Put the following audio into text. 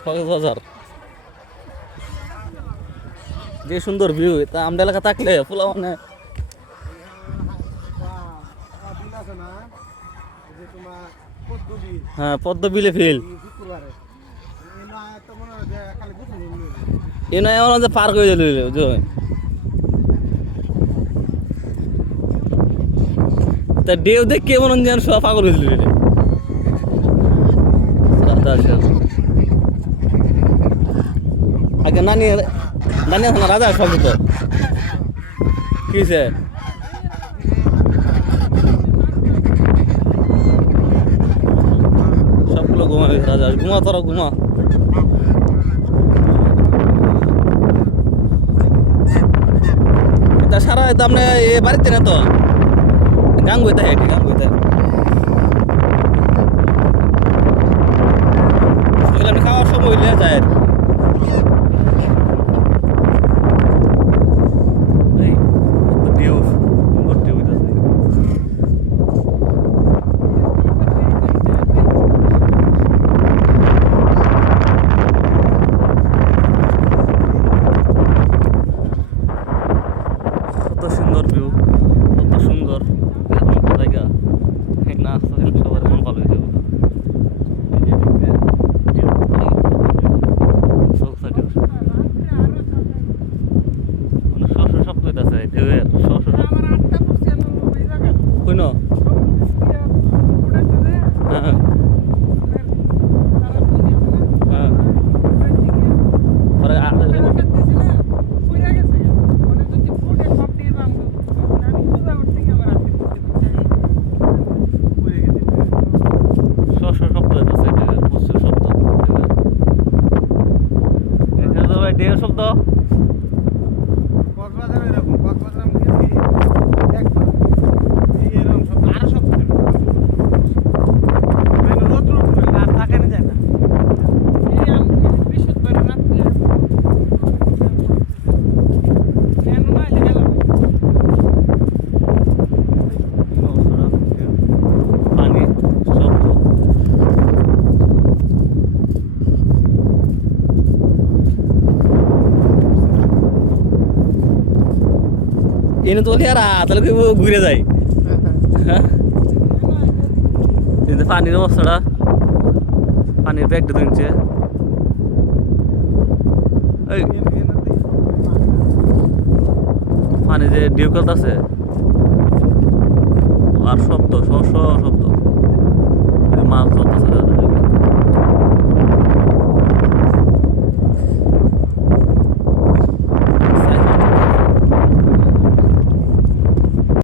কক্সবাজার যে সুন্দর ভিউ, তা আমরা এলাকা থাকলে ফুলা মানে হ্যাঁ পদ্ম বিলে ফিল এ নয় এমন যে পার্ক হয়ে গেল তা ডেউ দেখ কেমন যেন সব পাগল হয়েছিল আগে নানি নানি আছে না রাজা সব তো কিসে সবগুলো ঘুমা রাজা ঘুমা তোরা ঘুমা এটা সারা এটা আপনি এ বাড়িতে না তো গান বইতে হেঁটে গান বইতে আপনি খাওয়ার সময় হইলে যায় কত সুন্দর ভিউ, কত সুন্দর জায়গা না সবার মন ভালো হয়েছে শক্ত হইতেছে ঢেউয়ের কইন হ্যাঁ ঢেউ শব্দ এনে তো আর তাহলে ঘুরে যাই কিন্তু পানির অবস্থাটা পানির ব্যাগটা তুলছে পানি যে ডিউ করতেছে আর শব্দ শব্দ মাছ ধরতেছে